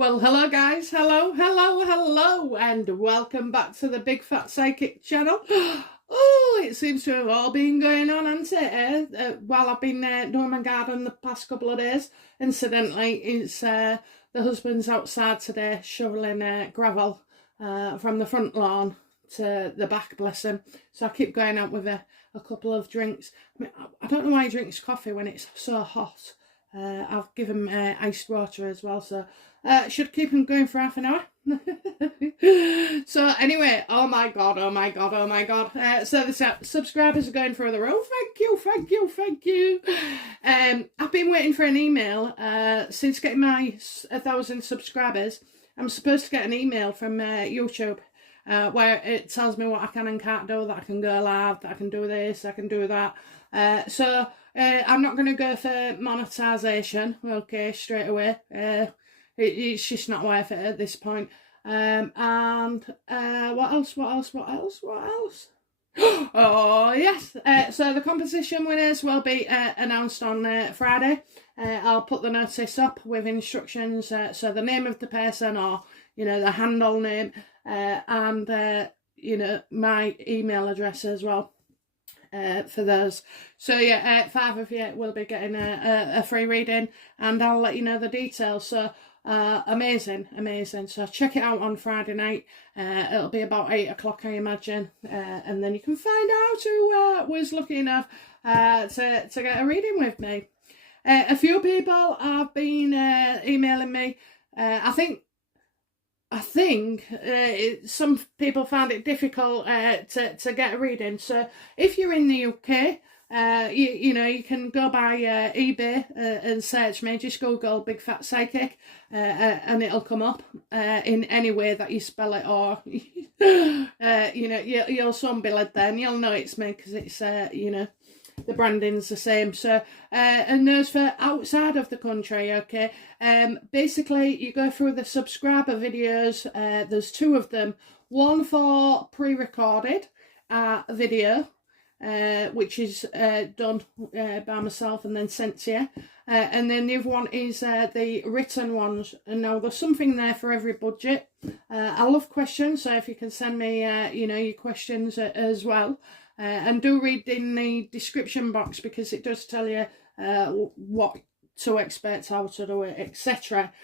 Well, hello guys, hello, and welcome back to the Big Fat Psychic channel. Oh, it seems to have all been going on, hasn't it? While I've been doing my garden the past couple of days. Incidentally, it's the husband's outside today shoveling gravel from the front lawn to the back, bless him. So I keep going out with a couple of drinks. I mean, I don't know why he drinks coffee when it's so hot. I've given him iced water as well, so should keep him going for half an hour. So anyway, oh my god. So the subscribers are going through the roof. Thank you. I've been waiting for an email since getting my 1,000 subscribers. I'm supposed to get an email from YouTube where it tells me what I can and can't do, that I can go live, that I can do this, I can do that. So I'm not going to go for monetization, okay, straight away. It's just not worth it at this point. And what else? Oh yes, so the competition winners will be announced on Friday. I'll put the notice up with instructions, so the name of the person, or the handle name, and my email address as well. For those. So yeah, 5 of you will be getting a free reading, and I'll let you know the details. So amazing. So check it out on Friday night. It'll be about 8 o'clock, I imagine, and then you can find out who was lucky enough to get a reading with me. A few people have been emailing me. I think some people found it difficult to get a reading. So if you're in the UK, you can go by eBay and search me. Just Google Big Fat Psychic, and it'll come up in any way that you spell it, or you'll soon be led then. You'll know it's me because it's the branding's the same. So and those for outside of the country, okay, basically you go through the subscriber videos. There's 2 of them, one for pre-recorded video, which is done by myself and then sent to you, and then the other one is the written ones. And now there's something there for every budget. I love questions, so if you can send me your questions as well. And do read in the description box, because it does tell you what to expect, how to do it, etc.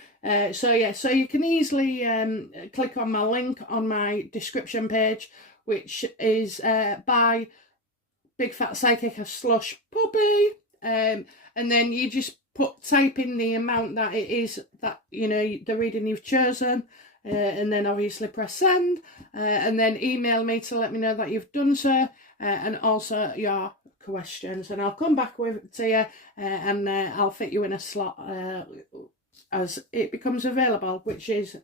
So you can easily click on my link on my description page, which is by Big Fat Psychic /puppy, and then you just type in the amount that it is that the reading you've chosen. And then obviously press send, and then email me to let me know that you've done so, and also your questions, and I'll come back to you, and I'll fit you in a slot as it becomes available, which is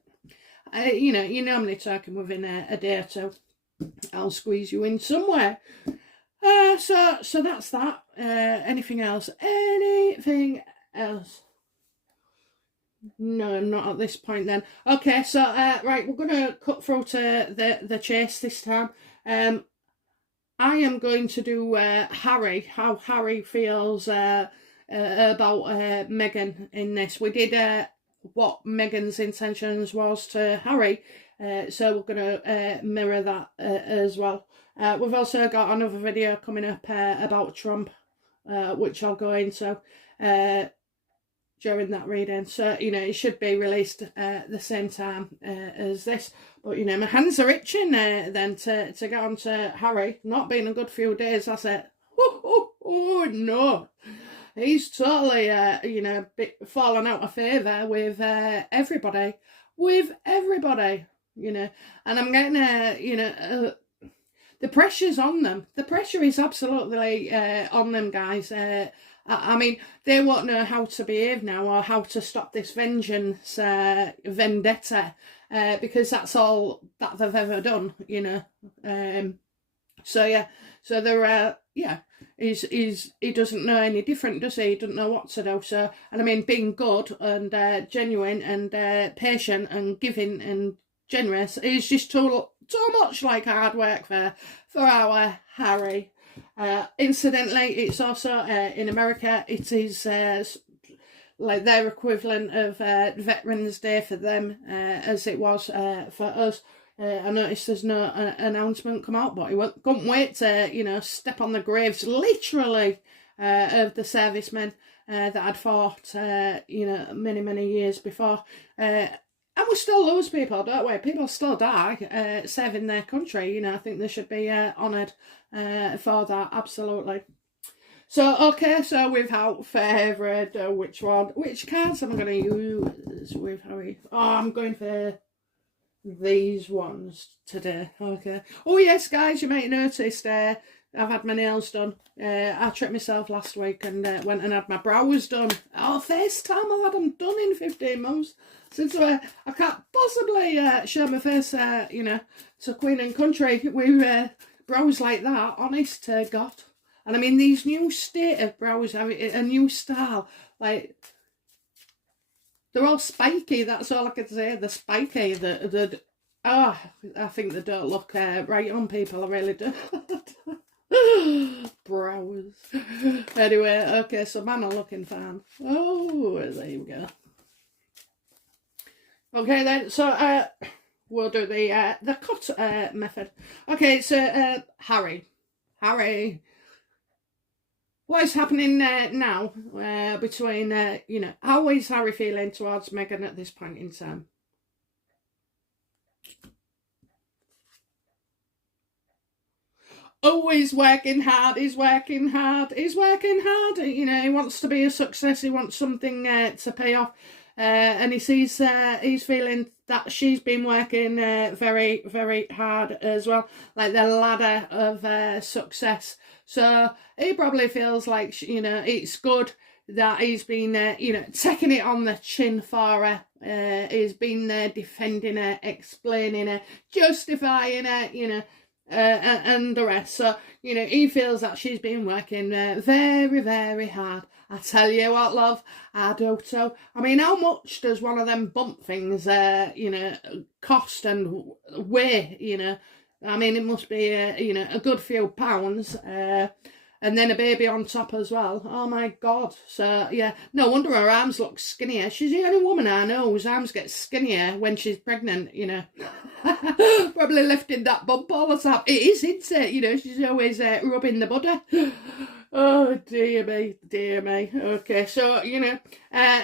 you're normally talking within a day or 2. I'll squeeze you in somewhere. So that's that. Anything else? No, not at this point then. Okay, so right, we're gonna cut through to the chase this time. I am going to do how Harry feels about Meghan in this. We did what Meghan's intentions was to Harry, so we're gonna mirror that as well. We've also got another video coming up about Trump, which I'll go into during that reading. So it should be released the same time as this, but my hands are itching then to get on to Harry. Not been a good few days, has it? Oh no, he's totally fallen out of favour with everybody, and I'm getting the pressure's on them. The pressure is absolutely on them, guys. I mean, they won't know how to behave now, or how to stop this vengeance, vendetta, because that's all that they've ever done, So they're he doesn't know any different, does he? He doesn't know what to do. So, and I mean, being good and genuine and patient and giving and generous is just too much like hard work for our Harry. Incidentally, it's also in America, it is like their equivalent of Veterans Day for them, as it was for us. I noticed there's no announcement come out, but he couldn't wait to, step on the graves, literally, of the servicemen that had fought, many, many years before. And we still lose people, don't we? People still die serving their country. I think they should be honoured for that, absolutely. So, okay, so without further ado, which cards am I going to use with Harry? Oh, I'm going for these ones today, okay. Oh, yes, guys, you might notice I've had my nails done. I tripped myself last week and went and had my brows done. Oh, first time I've had them done in 15 months. Since I can't possibly show my face, to Queen and Country with brows like that, honest to God. And I mean, these new state of brows have a new style. Like, they're all spiky, that's all I can say. They're spiky. I think they don't look right on people, I really do. Brows. Anyway, okay, so man are looking fine. Oh, there you go. Okay then, so we'll do the cut method. Okay, so Harry. What is happening now between, how is Harry feeling towards Meghan at this point in time? Oh, he's working hard. He wants to be a success. He wants something to pay off. And he sees, he's feeling that she's been working very, very hard as well. Like the ladder of success. So he probably feels like, it's good that he's been, taking it on the chin for her. He's been there defending her, explaining her, justifying her, and the rest. So, he feels that she's been working very, very hard. I tell you what, love, I do too. I mean, how much does one of them bump things, cost and weigh, I mean, it must be, a good few pounds, and then a baby on top as well. Oh, my God. So, yeah, no wonder her arms look skinnier. She's the only woman I know whose arms get skinnier when she's pregnant, Probably lifting that bump all the time. It is, isn't it? She's always rubbing the butter. Oh, dear me. Okay, so,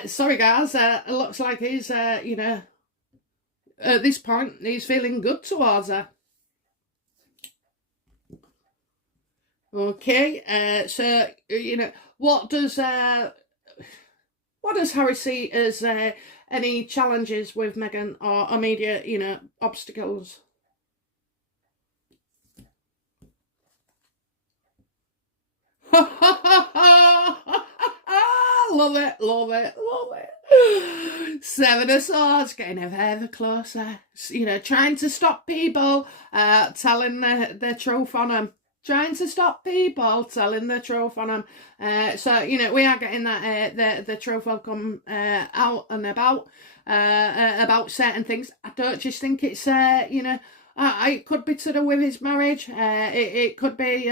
sorry, guys. It looks like he's, at this point, he's feeling good towards her. Okay, so, what does Harry see as any challenges with Meghan or immediate, obstacles? Love it. Seven of Swords, getting ever closer. Trying to stop people telling the truth on them. Trying to stop people telling the truth on them. So, we are getting that the truth will come out and about certain things. I don't just think it's, it could be to do with his marriage. It could be,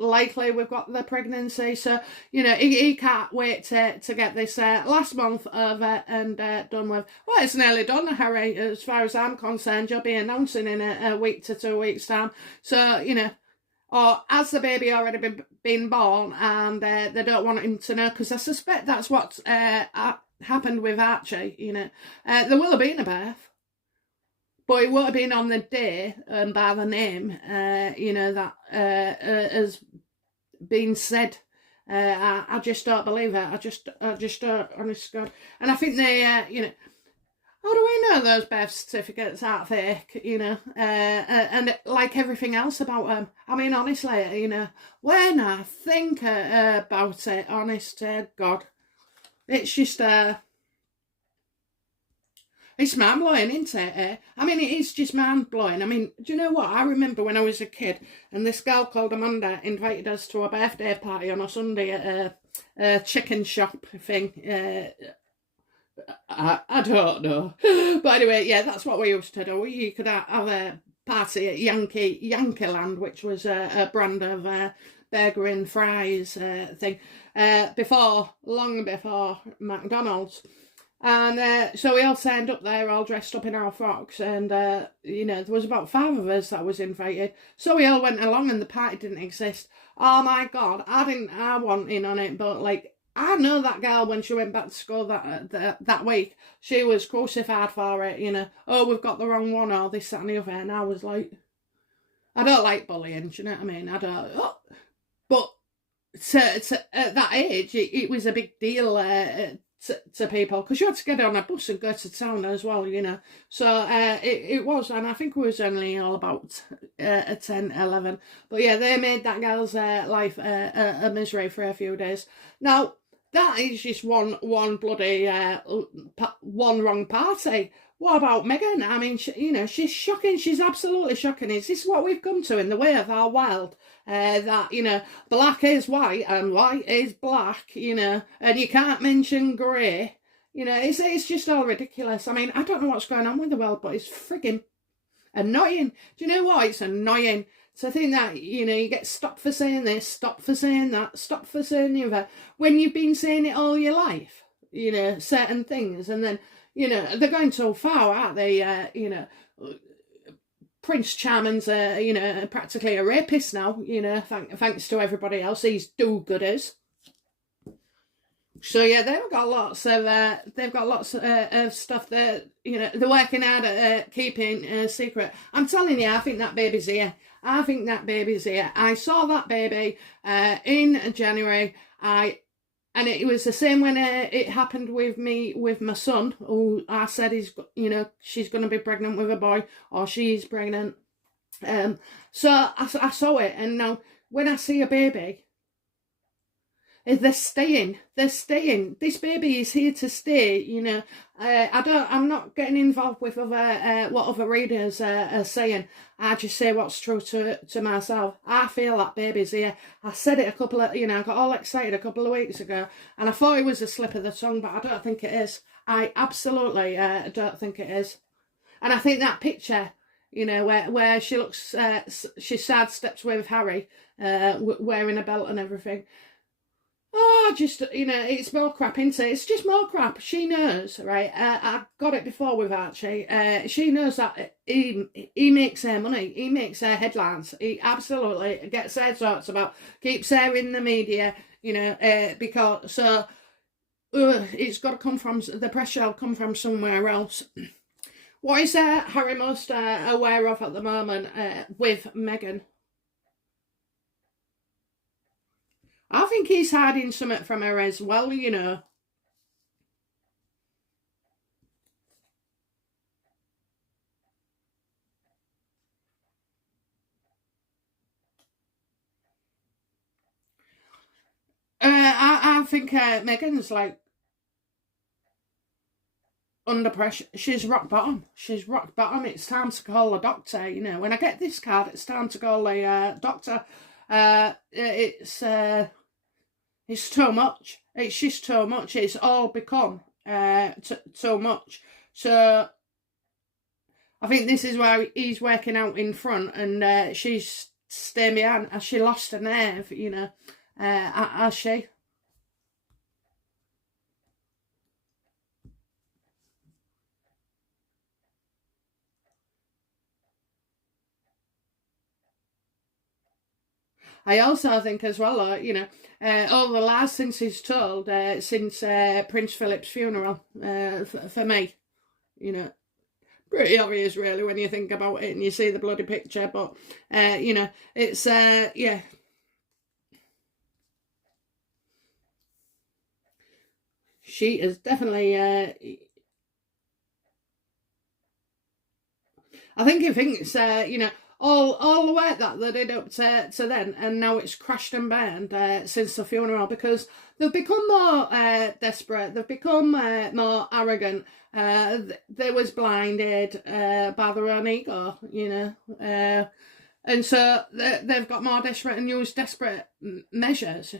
likely we've got the pregnancy. So, he can't wait to get this last month over and done with. Well, it's nearly done, Harry, as far as I'm concerned. You'll be announcing in a week to 2 weeks' time. So, or has the baby already been born and they don't want him to know, because I suspect that's what happened with Archie, There will have been a birth, but it won't have been on the day and by the name, that has been said. I just don't believe it. I just don't, honest to God. And I think they, how do we know those birth certificates aren't fake, and like everything else about them. I mean, honestly, when I think about it, honest to God, it's just, it's mind-blowing, isn't it? I mean, it is just mind-blowing. I mean, do you know what? I remember when I was a kid and this girl called Amanda invited us to a birthday party on a Sunday at a chicken shop thing. I don't know. But anyway, yeah, that's what we used to do. You could have a party at Yankee Land, which was a brand of burger and fries thing, long before McDonald's. And so we all turned up there all dressed up in our frocks, and there was about 5 of us that was invited. So we all went along, and the party didn't exist. Oh my God, I want in on it, but like, I know that girl when she went back to school that week, she was crucified for it, oh, we've got the wrong one, or this, that and the other, and I was like, I don't like bullying, do you know what I mean? I don't, but at that age, it was a big deal to people, because you had to get on a bus and go to town as well, so it was, and I think it was only all about 10, 11, but yeah, they made that girl's life a misery for a few days. Now, that is just one bloody one wrong party. What about Meghan? I mean, she's shocking. She's absolutely shocking. Is this what we've come to in the way of our world? That, black is white and white is black, and you can't mention grey. It's just all ridiculous. I mean, I don't know what's going on with the world, but it's frigging annoying. Do you know what? It's annoying. So I think that, you get stopped for saying this, stopped for saying that, stopped for saying the other, when you've been saying it all your life, certain things, and then, they're going so far, aren't they? Prince Charming's, practically a rapist now, thanks to everybody else, these do-gooders. So yeah, they've got lots of stuff that, they're working hard at keeping secret. I'm telling you, I think that baby's here. I saw that baby in January. And it was the same when it happened with my son, who I said she's going to be pregnant with a boy, or she's pregnant. So I saw it, and now when I see a baby, they're staying. This baby is here to stay. I'm not getting involved with what other readers are saying. I just say what's true to myself. I feel that baby's here. I said it I got all excited a couple of weeks ago, and I thought it was a slip of the tongue, but I don't think it is. I absolutely don't think it is. And I think that picture, where she looks, she sidesteps with Harry, wearing a belt and everything. Oh, just, it's more crap, isn't it? It's just more crap. She knows, right? I got it before with Archie. She knows that he makes her money. He makes her headlines. He absolutely gets her talks about, keeps her in the media, because, so, it's got to come from, the pressure will come from somewhere else. What is Harry most aware of at the moment with Meghan? I think he's hiding something from her as well, I think Meghan's like under pressure. She's rock bottom. It's time to call a doctor, When I get this card, it's time to call a doctor. It's too much. It's just too much. It's all become too much. So I think this is why he's working out in front, and she's staying behind. Has she lost her nerve? Has she? I also think as well, all the lies since he's told, since Prince Philip's funeral, for me, pretty obvious really when you think about it and you see the bloody picture, but, it's, yeah. She is definitely, I think he thinks, all the work that they did up to then, and now it's crashed and burned since the funeral, because they've become more desperate, they've become more arrogant, they was blinded by their own ego, and so they've got more desperate and used desperate measures,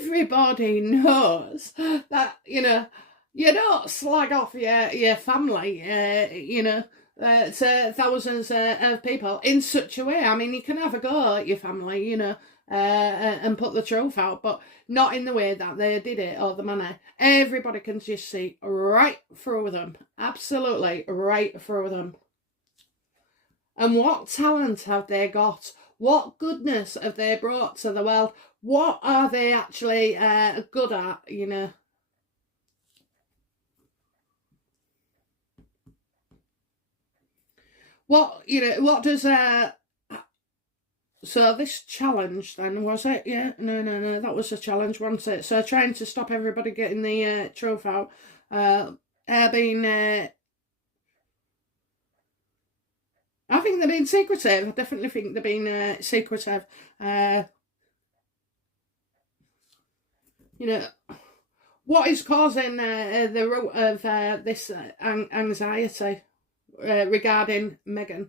Everybody knows that, you don't slag off your family, to thousands of people in such a way. I mean, you can have a go at your family, and put the truth out, but not in the way that they did it or the manner. Everybody can just see right through them, absolutely right through them. And what talent have they got? What goodness have they brought to the world? What are they actually good at, you know? What, you know, what does so this challenge then, was it? Yeah, no, that was a challenge, wasn't it? So trying to stop everybody getting the truth out. Being, I think they're being secretive. I definitely think they're being secretive. You know, what is causing the root of this anxiety regarding Meghan?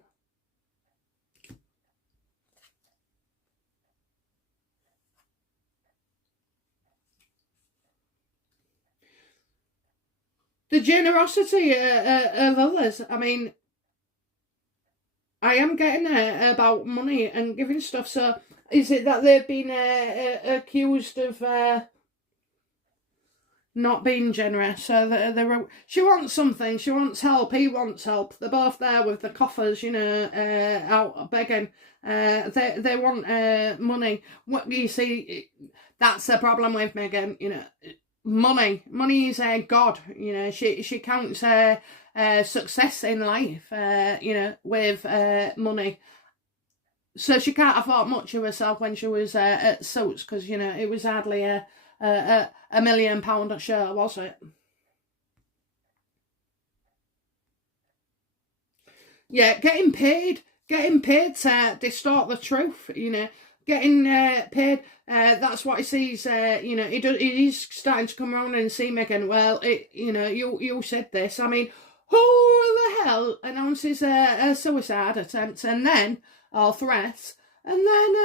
The generosity of others. I mean, I am getting about money and giving stuff. So, is it that they've been accused of not being generous? So she wants something. She wants help. He wants help. They're both there with the coffers, you know, out begging. They want money. What do you see? That's the problem with Meghan. You know, money is God. You know, she counts success in life, you know, with money. So she can't afford much of herself when she was at Suits, because, you know, it was hardly a £1 million a show, was it? Yeah, getting paid to distort the truth, you know, getting paid. That's what he sees. You know, he's starting to come around and see Meghan. Well, you know, you said this. I mean, who the hell announces a suicide attempt and then, or threats, and then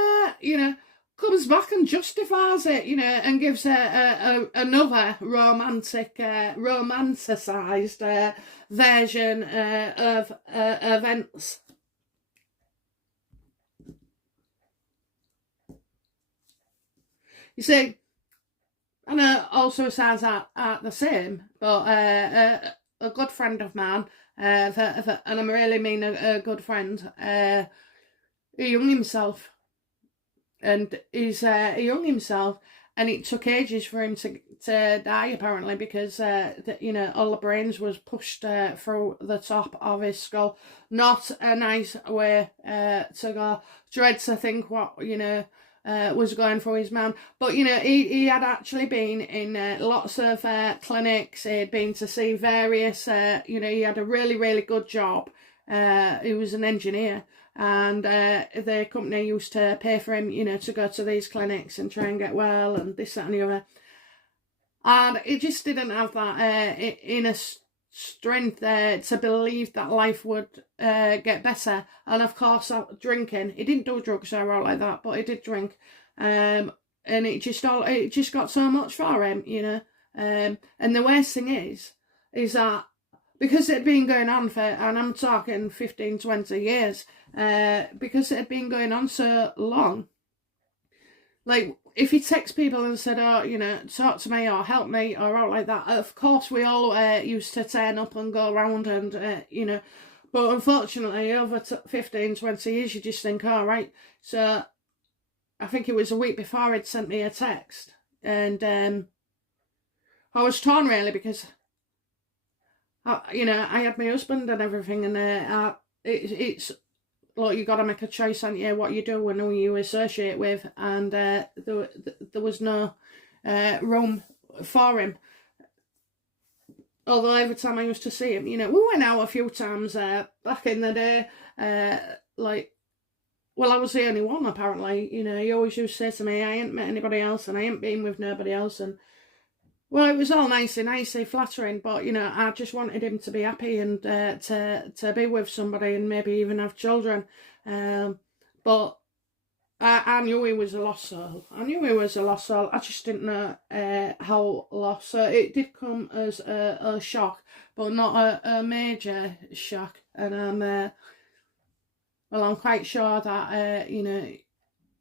you know, comes back and justifies it, you know, and gives another romanticised version of events. You see, I know all suicides aren't the same, but a good friend of mine, and I really mean a good friend, he hung himself. And he hung himself, and it took ages for him to die, apparently, because you know, all the brains was pushed through the top of his skull. Not a nice way to go. Dread to think what, you know, was going through his man. But, you know, he had actually been in lots of clinics. He'd been to see various, you know, he had a really, really good job. He was an engineer. And the company used to pay for him, you know, to go to these clinics and try and get well and this, that and the other. And he just didn't have that inner strength to believe that life would get better. And of course, drinking. He didn't do drugs or like that, but he did drink. And it just got so much for him, you know. And the worst thing is that because it had been going on for, and I'm talking 15, 20 years, because it had been going on so long, like, if he texts people and said, oh, you know, talk to me or help me or out like that, of course we all used to turn up and go around and, you know, but unfortunately over 15, 20 years you just think, all right. So I think it was a week before he'd sent me a text, and I was torn really, because you know, I had my husband and everything, and it's like, you got to make a choice, aren't you, what you do and who you associate with, and there was no room for him. Although every time I used to see him, you know, we went out a few times back in the day, like, well, I was the only one, apparently, you know. He always used to say to me, I ain't met anybody else and I ain't been with nobody else, and well, it was all nicey, flattering, but, you know, I just wanted him to be happy and to be with somebody and maybe even have children. But I knew he was a lost soul. I just didn't know how lost. So it did come as a shock, but not a major shock. And I'm quite sure that, you know,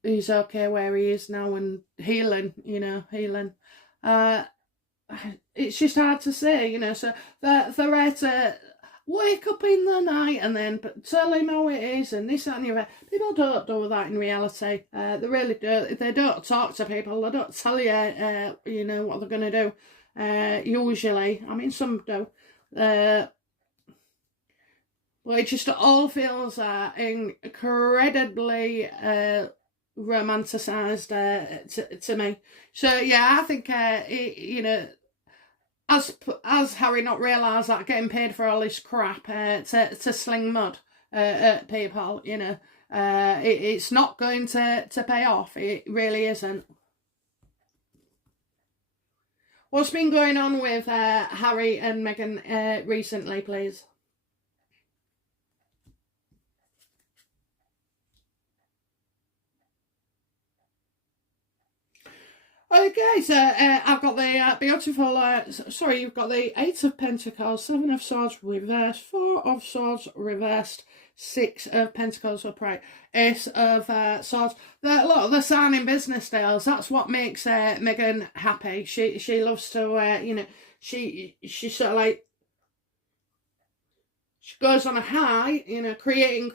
he's okay where he is now and healing, healing. It's just hard to say, so they're right to wake up in the night and then tell him how it is and this, that and the other. People don't do that in reality. They really do. They don't talk to people. They don't tell you, what they're going to do. Usually. I mean, some do. But it just all feels incredibly romanticised to me. So yeah, I think as Harry not realised that getting paid for all this crap to sling mud at people, it's not going to pay off. It really isn't. What's been going on with Harry and Meghan recently, please? Okay, so I've got the beautiful, you've got the Eight of Pentacles, Seven of Swords reversed, Four of Swords reversed, Six of Pentacles upright, Ace of Swords. Look, they're signing business deals. That's what makes Meghan happy. She loves to, she sort of like, she goes on a high, creating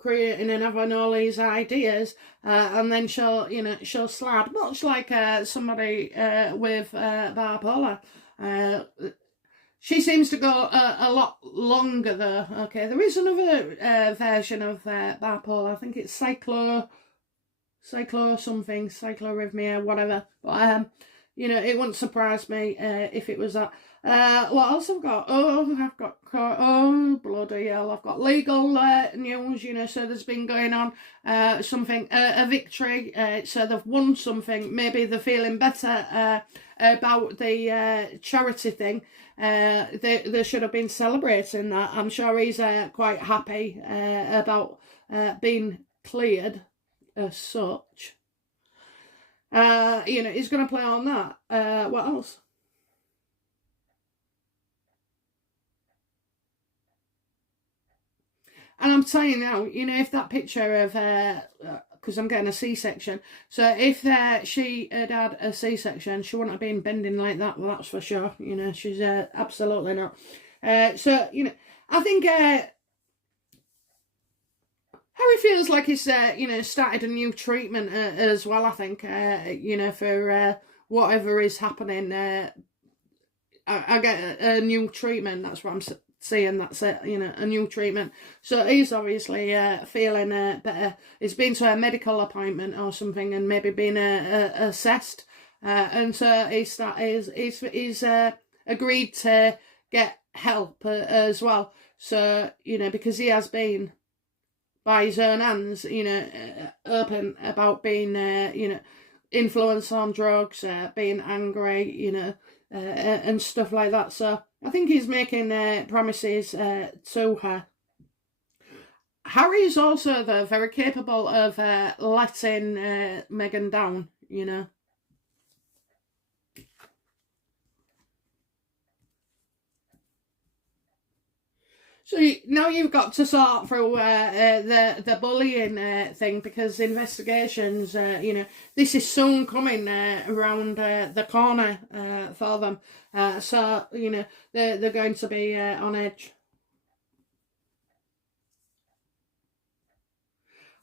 and having all these ideas, and then she'll slide, much like somebody with bipolar. She seems to go a lot longer though. Okay, there is another version of bipolar. I think it's cyclorhythmia, whatever. But it wouldn't surprise me if it was that. What else I've got? Oh, bloody hell. I've got legal news, so there's been going on something, a victory, so they've won something. Maybe they're feeling better about the charity thing. They should have been celebrating that. I'm sure he's quite happy about being cleared as such. He's going to play on that. What else? And I'm saying now, if that picture of, because I'm getting a C-section, so if she had a C-section, she wouldn't have been bending like that, well, that's for sure. She's absolutely not. So, I think Harry feels like he's, started a new treatment as well, I think, for whatever is happening. I get a new treatment, that's what I'm seeing, that's it, a new treatment. So he's obviously feeling better. He's been to a medical appointment or something and maybe been assessed. And so he's agreed to get help as well. So, because he has been, by his own hands, open about being, influenced on drugs, being angry, and stuff like that. So I think he's making promises to her. Harry is also very capable of letting Meghan down, So now you've got to sort through the bullying thing, because investigations, this is soon coming around the corner for them. So, they're going to be on edge.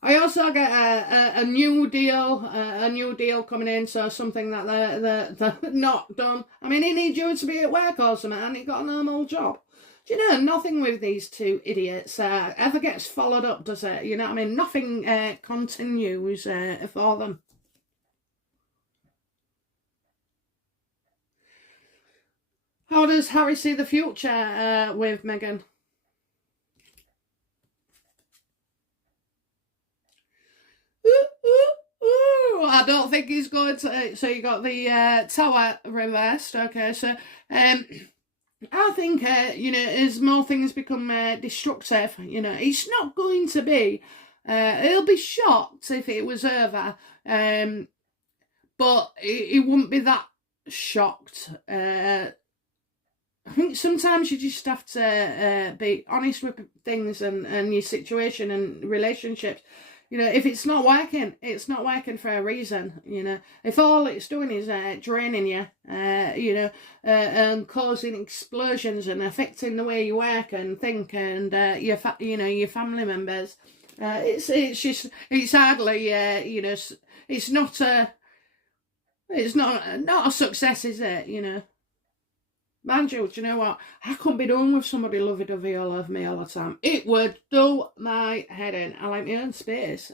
I also get a new deal coming in, so something that they're not done. I mean, he needs you to be at work or something, and he got a normal job. Do you know, nothing with these two idiots ever gets followed up, does it? Nothing continues for them. How does Harry see the future with Meghan? I don't think he's going to. So you got the tower reversed. Okay, so I think, as more things become destructive, it's not going to be, he'll be shocked if it was over, but he wouldn't be that shocked. I think sometimes you just have to be honest with things and your situation and relationships. You know, if it's not working for a reason, you know. If all it's doing is draining you, you know, and causing explosions and affecting the way you work and think and you know, your family members, it's hardly, you know, it's not a success, is it? You know. Mind you, do you know what? I couldn't be done with somebody lovey-dovey all over me all the time. It would do my head in. I like my own space.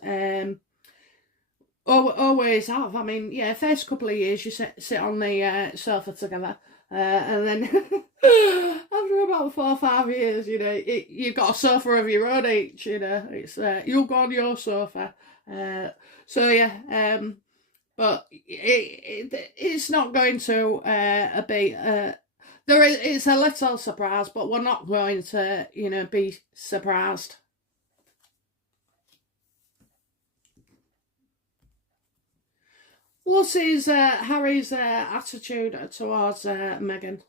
Always have. I mean, yeah, first couple of years you sit on the sofa together. And then after about 4 or 5 years, you know, you've got a sofa of your own each, you know. It's you'll go on your sofa. So yeah, but it's not going to be... it's a little surprise, but we're not going to, you know, be surprised. What is Harry's attitude towards Meghan?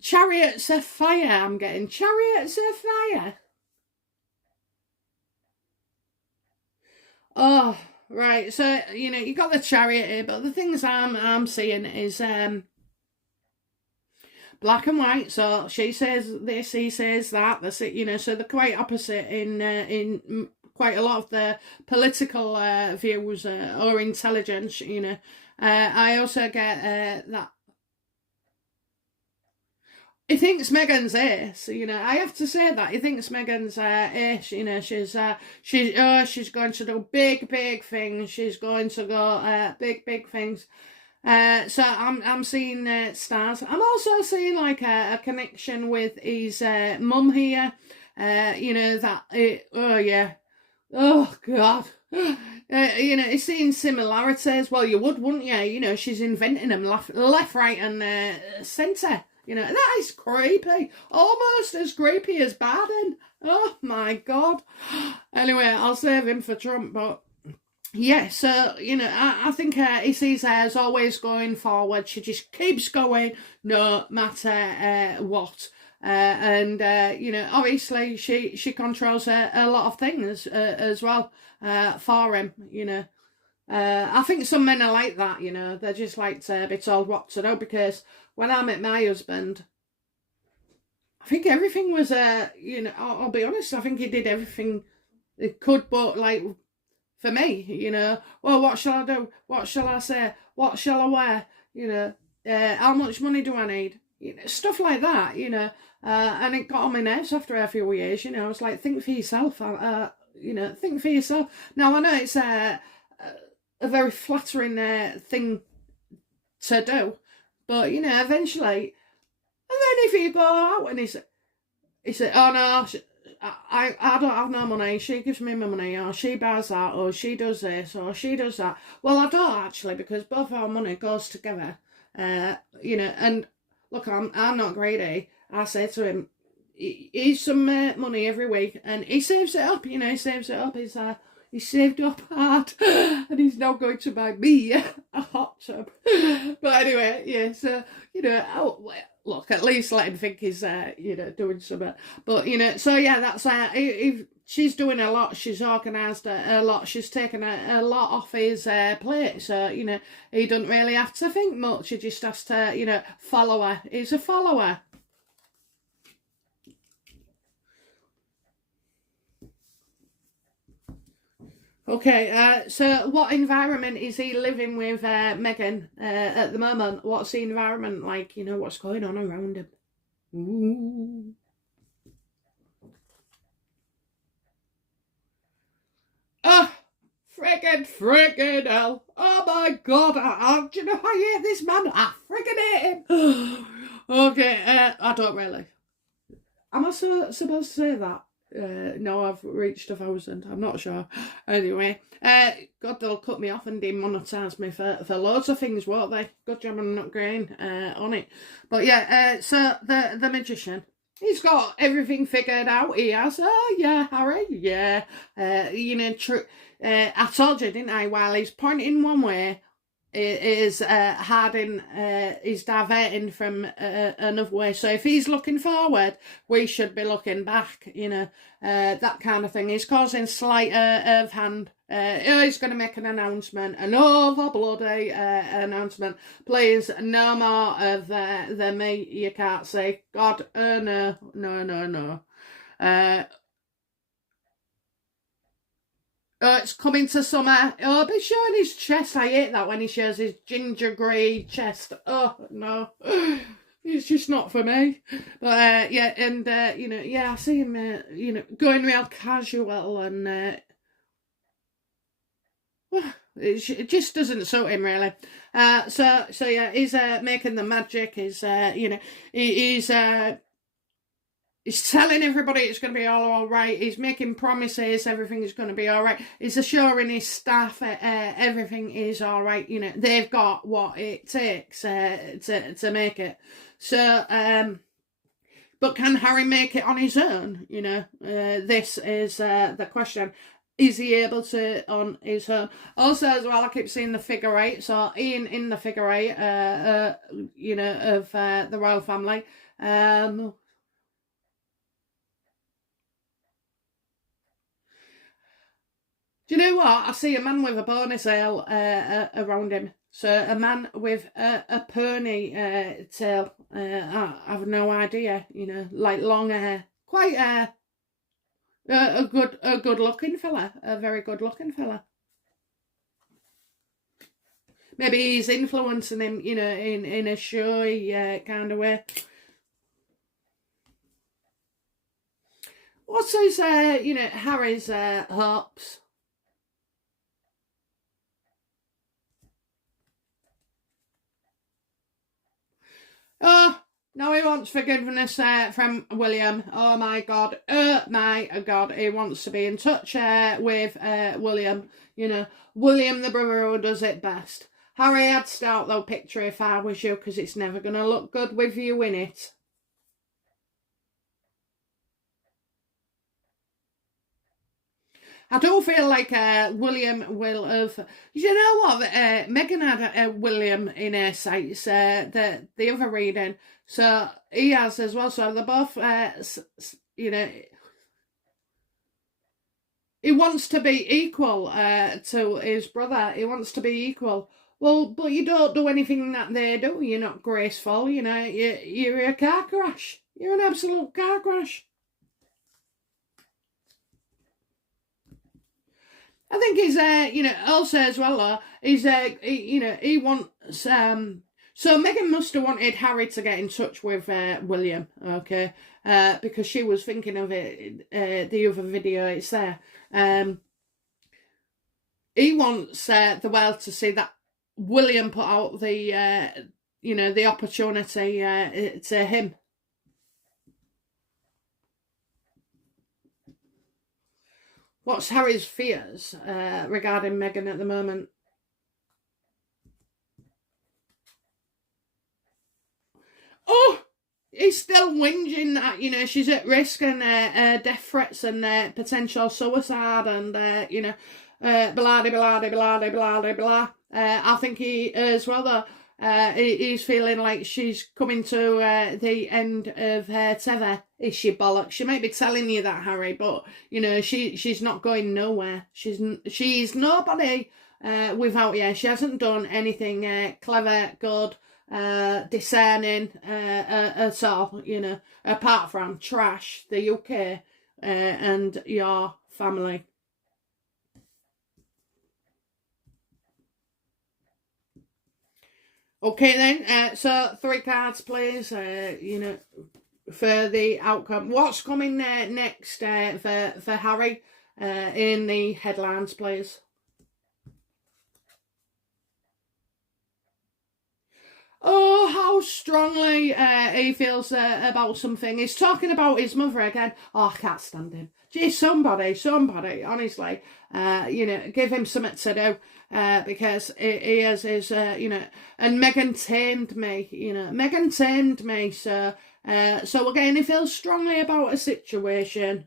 Chariots of fire, I'm getting. Chariots of fire. Oh, right. So, you know, you got the chariot here, but the things I'm seeing is black and white. So she says this, he says that. That's it, you know, so they're quite opposite in quite a lot of the political views or intelligence, you know. I also get that he thinks Meghan's ace, you know. I have to say that he thinks Meghan's ace. You know, she's going to do big things. She's going to go big things. So I'm seeing stars. I'm also seeing like a connection with his mum here. You know that. Oh yeah. Oh God. You know, it's seeing similarities. Well, you would, wouldn't you? You know, she's inventing them left, right, and centre. You know, that is creepy. Almost as creepy as Biden. Oh, my God. Anyway, I'll save him for Trump, but... yeah, so, you know, I think he sees her as always going forward. She just keeps going no matter what. And, you know, obviously she controls a lot of things as well for him, you know. I think some men are like that, you know. They just like to be told what to do, because when I met my husband, I think everything was, you know, I'll be honest, I think he did everything he could, but like, for me, you know, well, what shall I do? What shall I say? What shall I wear? You know, how much money do I need? You know, stuff like that, you know, and it got on my nerves after a few years, you know. I was like, think for yourself, you know, think for yourself. Now, I know it's a very flattering thing to do, but, you know, eventually, and then if you go out and he said, oh no, I don't have no money, she gives me my money, or she buys that, or she does this, or she does that. Well, I don't actually, because both our money goes together, you know. And look, I'm not greedy. I say to him, he's some money every week, and he saves it up, you know, he saves it up. He's saved up hard, and he's now going to buy me a hot tub. But anyway, yeah, so, you know, look, at least let him think he's, you know, doing something. But, you know, so yeah, that's, she's doing a lot, she's organised a lot, she's taken a lot off his plate. So, you know, he doesn't really have to think much, he just has to, you know, follow her. He's a follower. Okay, so what environment is he living with Meghan at the moment? What's the environment like? You know, what's going on around him? Ooh. Oh, friggin' hell. Oh my God, do you know I hate this man? I friggin' hate him. Okay, I don't really. Am I supposed to say that? No, I've reached 1,000. I'm not sure. Anyway, God, they'll cut me off and demonetise me for loads of things, won't they? Good job I'm not green on it. But yeah, so the magician. He's got everything figured out. He has. Oh, yeah, Harry. Yeah. You know, I told you, didn't I? While he's pointing one way, is Harding is diverting from another way. So if he's looking forward, we should be looking back, you know, that kind of thing. He's causing sleight of hand. He's going to make an announcement, an over bloody announcement. Please, no more of the me you can't say. God, no, no, no, no. It's coming to summer. Oh, be showing his chest. I hate that when he shows his ginger grey chest. Oh, no. It's just not for me. But, yeah, and, you know, yeah, I see him, you know, going real casual and, well, it just doesn't suit him, really. So yeah, he's making the magic. He's, you know, he's telling everybody it's going to be all right. He's making promises, everything is going to be all right. He's assuring his staff everything is all right. You know, they've got what it takes to make it. So, but can Harry make it on his own? You know, this is the question. Is he able to on his own? Also, as well, I keep seeing the figure eight. So Ian in the figure eight, you know, of the royal family. Do you know what? I see a man with a ponytail around him. So a man with a ponytail. I have no idea. You know, like long hair. Quite a good looking fella. A very good looking fella. Maybe he's influencing him, you know, in a showy kind of way. What's his, you know, Harry's hopes? Oh, now he wants forgiveness from William. Oh my God. He wants to be in touch with William. You know, William the brother who does it best. Harry, I'd start though picture if I was you, because it's never going to look good with you in it. I don't feel like William will have. You know what? Meghan had William in her sights, the other reading. So he has as well. So they're both, you know, he wants to be equal to his brother. He wants to be equal. Well, but you don't do anything that they do. You're not graceful, you know. You're a car crash. You're an absolute car crash. I think he's, you know, also as well, he's, you know, he wants, so Meghan must have wanted Harry to get in touch with William, okay, because she was thinking of it, the other video, it's there. He wants the world to see that William put out the, you know, the opportunity to him. What's Harry's fears regarding Meghan at the moment? Oh, he's still whinging that, you know, she's at risk and death threats and potential suicide and, you know, blah, blah, blah, blah, blah, blah. I think he, as well, though, he's feeling like she's coming to the end of her tether. Is she bollocks? She might be telling you that, Harry, but, you know, she's not going nowhere. She's nobody without you. She hasn't done anything clever, good, discerning at all, you know, apart from trash the UK and your family. Okay then, so 3 cards please, you know, for the outcome. What's coming next for Harry in the headlines please? Oh, how strongly he feels about something. He's talking about his mother again. Oh, I can't stand him. Gee, somebody, honestly, you know, give him something to do, because he has his, you know, and Meghan tamed me, you know, so So again, he feels strongly about a situation.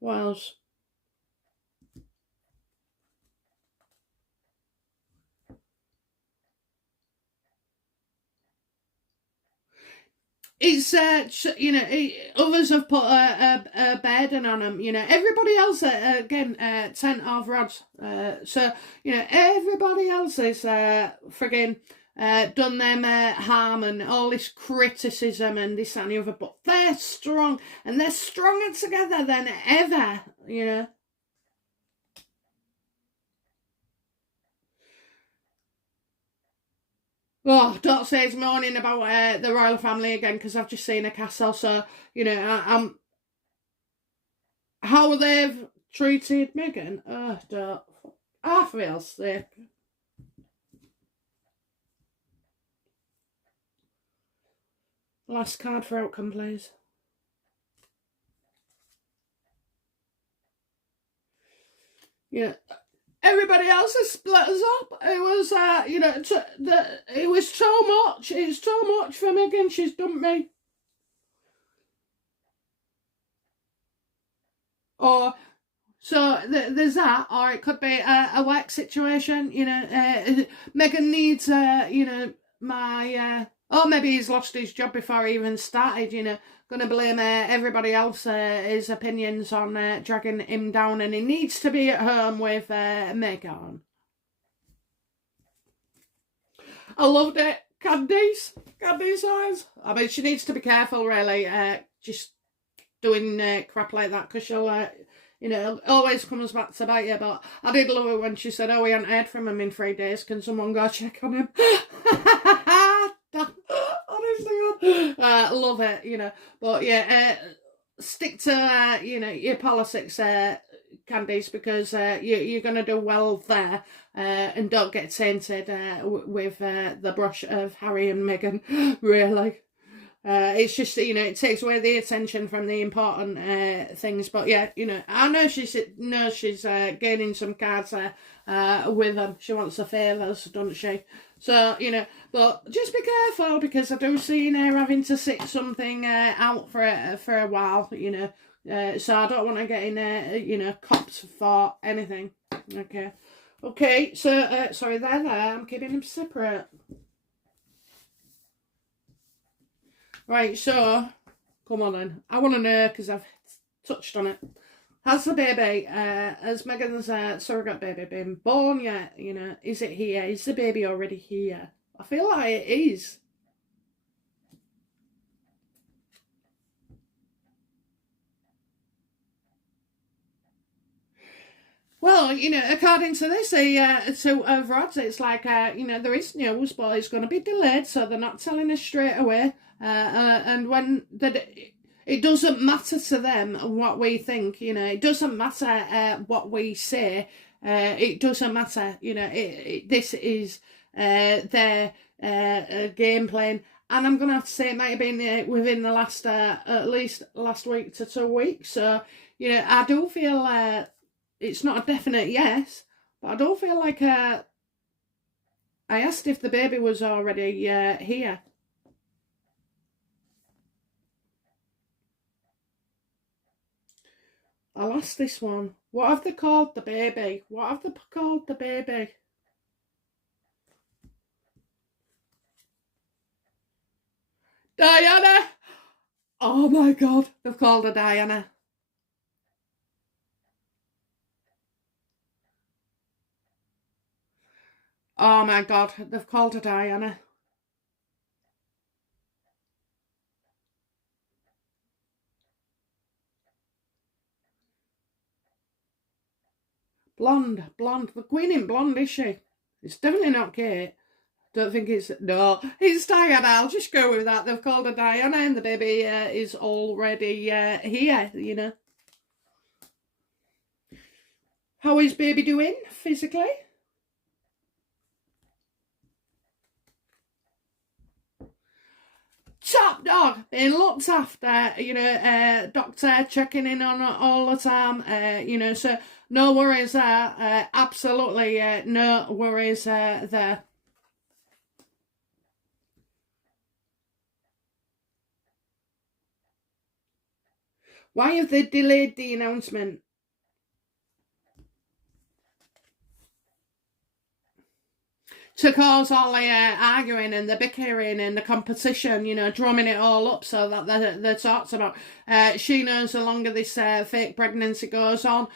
What else? It's others have put a burden on him. Everybody else again 10 half rods. So everybody else is friggin' done them harm and all this criticism and this and the other. But they're strong and they're stronger together than ever. Oh, don't say he's moaning about the royal family again because I've just seen a castle. So, I'm how they've treated Meghan. Oh, don't. I feel sick. Last card for outcome, please. Yeah. Everybody else has split us up. It was, it was too much. It's too much for Meghan. She's dumped me. Or, so there's that. Or it could be a work situation. Meghan needs, or maybe he's lost his job before he even started, going to blame everybody else's opinions on dragging him down, and he needs to be at home with Meghan. I loved it. Candice eyes. I mean, she needs to be careful, really, just doing crap like that, because she'll, always comes back to bite you. But I did love it when she said, we haven't heard from him in 3 days. Can someone go check on him? Honestly, love it, But yeah, stick to, your politics, Candice, because you're going to do well there, and don't get tainted with the brush of Harry and Meghan, really. It's just, it takes away the attention from the important things. But yeah, I know she's gaining some cards with them. She wants the favours, doesn't she? So, but just be careful, because I do see her having to sit something out for a while, so I don't want to get in, cops for anything. Okay, so, sorry, there, I'm keeping them separate. Right, so, come on then. I want to know, because I've touched on it. Has the baby, has Meghan's surrogate baby been born yet? Is it here? Is the baby already here? I feel like it is. Well, according to this, to Rods, it's like, there is news, but it's going to be delayed, so they're not telling us straight away. And when it doesn't matter to them what we think, it doesn't matter what we say. It doesn't matter, this is their game plan. And I'm going to have to say it might have been within the last, at least last week to 2 weeks. So, I do feel it's not a definite yes, but I don't feel like I asked if the baby was already here. I'll ask this one. What have they called the baby? What have they called the baby? Diana! Oh my God, they've called her Diana. Oh my God, they've called her Diana. Blonde. The queen in blonde, is she? It's definitely not Kate. Don't think it's... No, it's Diana. I'll just go with that. They've called her Diana and the baby is already here, How is baby doing physically? Top dog, being looked after, doctor checking in on her all the time, so no worries there, absolutely no worries there. Why have they delayed the announcement? To cause all the arguing and the bickering and the competition, you know, drumming it all up so that they're talked about. She knows the longer this fake pregnancy goes on,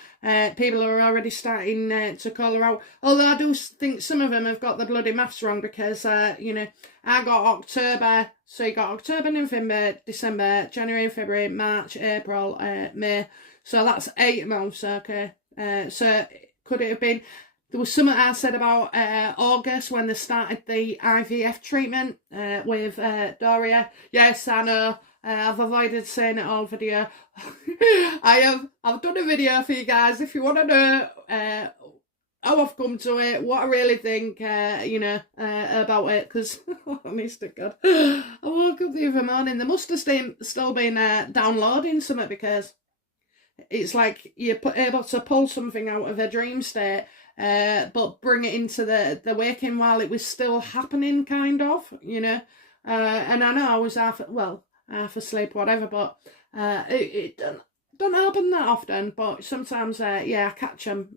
people are already starting to call her out. Although I do think some of them have got the bloody maths wrong because, you know, I got October, so you got October, November, December, January, February, March, April, May. So that's 8 months, okay? So could it have been... There was something I said about August when they started the IVF treatment with Doria. Yes, I know. I've avoided saying it all video. I've done a video for you guys if you want to know how I've come to it, what I really think, you know, about it. Because, honest to God, I woke up the other morning. They must have still been downloading something because it's like you're able to pull something out of a dream state. But bring it into the waking while it was still happening, kind of, you know. And I know I was half asleep, whatever, but it don't happen that often. But sometimes, yeah, I catch them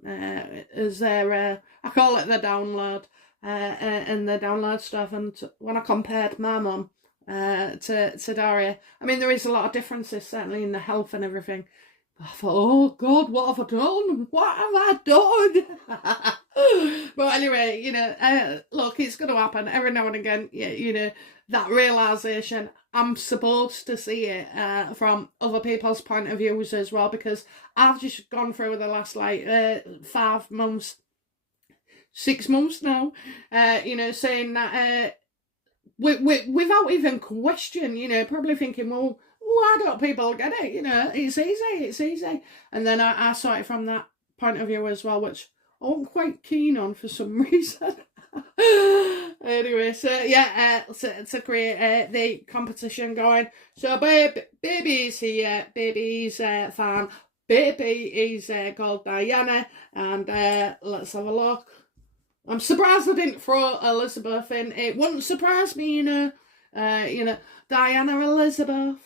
as their, I call it the download, and the download stuff. And when I compared my mum to Daria, I mean, there is a lot of differences, certainly in the health and everything. I thought, oh God, what have I done? What have I done? But anyway, you know, look, it's going to happen every now and again. You know, that realisation, I'm supposed to see it from other people's point of views as well, because I've just gone through the last, like, 5 months, 6 months now, you know, saying that without even question, you know, probably thinking, well, why don't people get it? You know, it's easy. And then I saw it from that point of view as well, which I'm quite keen on for some reason. Anyway, so yeah, to create the competition going. So baby's here, baby's fan. Baby is called Diana, and let's have a look. I'm surprised I didn't throw Elizabeth in. It wouldn't surprise me, you know, Diana Elizabeth.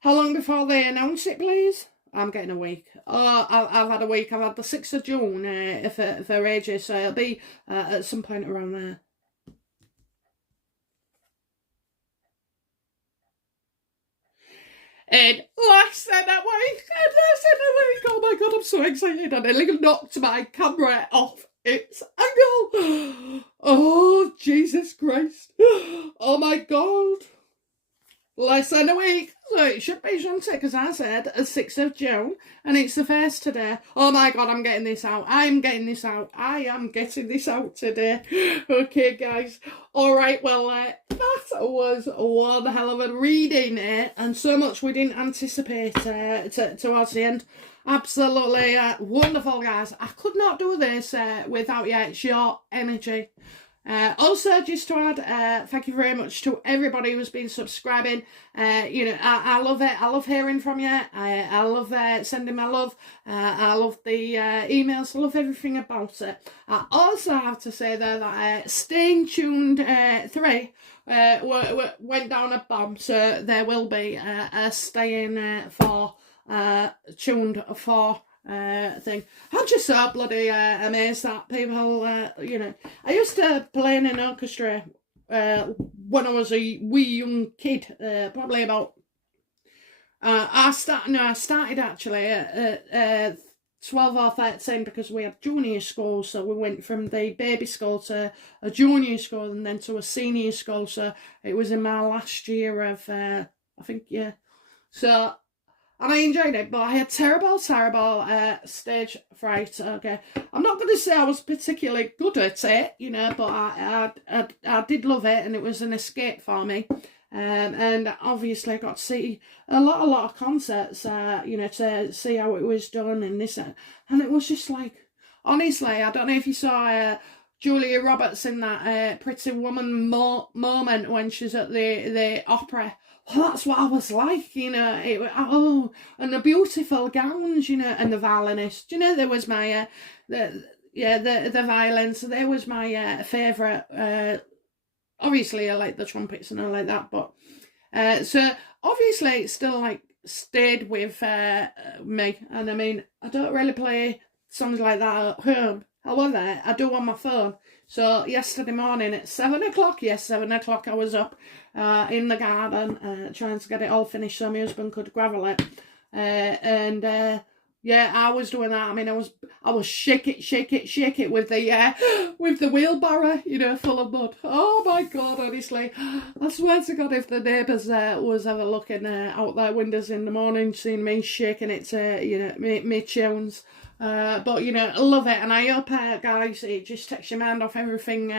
How long before they announce it, please? I'm getting a week. Oh, I've had a week. I've had the 6th of June for ages, so it'll be at some point around there. In less than a week! Oh my God, I'm so excited. I nearly knocked my camera off its angle. Oh, Jesus Christ. Oh my God. Less than a week. So it should be, shouldn't it? Because I said a 6th of June and it's the 1st today. Oh my God, I'm getting this out. I am getting this out today. Okay, guys. All right, well, that was one hell of a reading, and so much we didn't anticipate towards the end. Absolutely wonderful, guys. I could not do this without your energy. Also, just to add, thank you very much to everybody who's been subscribing. You know, I love it. I love hearing from you. I love sending my love. I love the emails. I love everything about it. I also have to say though that Staying Tuned 3 went down a bomb, so there will be a Staying Tuned 4 thing. I'm just so bloody amazed that people, you know, I used to play in an orchestra when I was a wee young kid, probably about, I started actually at 12 or 13 because we had junior school, so we went from the baby school to a junior school and then to a senior school, so it was in my last year of, I think, yeah, so... And I enjoyed it, but I had terrible stage fright, okay. I'm not going to say I was particularly good at it, you know, but I did love it, and it was an escape for me. And obviously I got to see a lot of concerts, you know, to see how it was done and this. And it was just like, honestly, I don't know if you saw Julia Roberts in that Pretty Woman moment when she's at the opera. Well, that's what I was like, you know. And the beautiful gowns, you know, and the violinist. You know, there was my the violin. So there was my favourite. Obviously, I like the trumpets and all like that, but So obviously it's still like stayed with me, and I mean I don't really play songs like that at home. However, I do on my phone. So yesterday morning at 7 o'clock, yes, 7 o'clock, I was up in the garden trying to get it all finished so my husband could gravel it. Yeah, I was doing that. I mean, I was shake it with the wheelbarrow, you know, full of mud. Oh my God, honestly, I swear to God, if the neighbours was ever looking out their windows in the morning, seeing me shaking it to, you know, me tunes. But you know, I love it, and I hope, guys, it just takes your mind off everything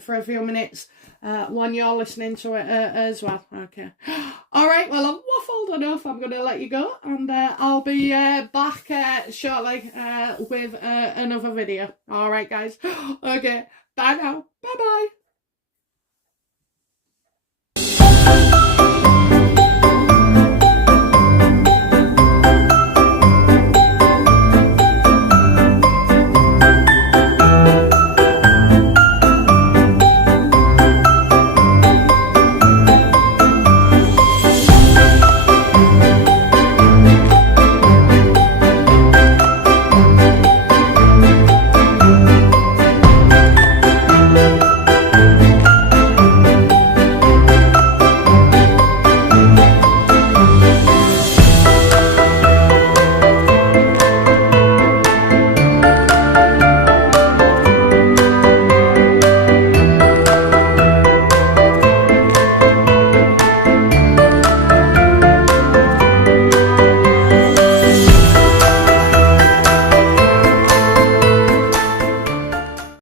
for a few minutes when you're listening to it as well. Okay. All right. Well, I've waffled enough. I'm going to let you go, and I'll be back shortly with another video. All right, guys. Okay. Bye now. Bye bye.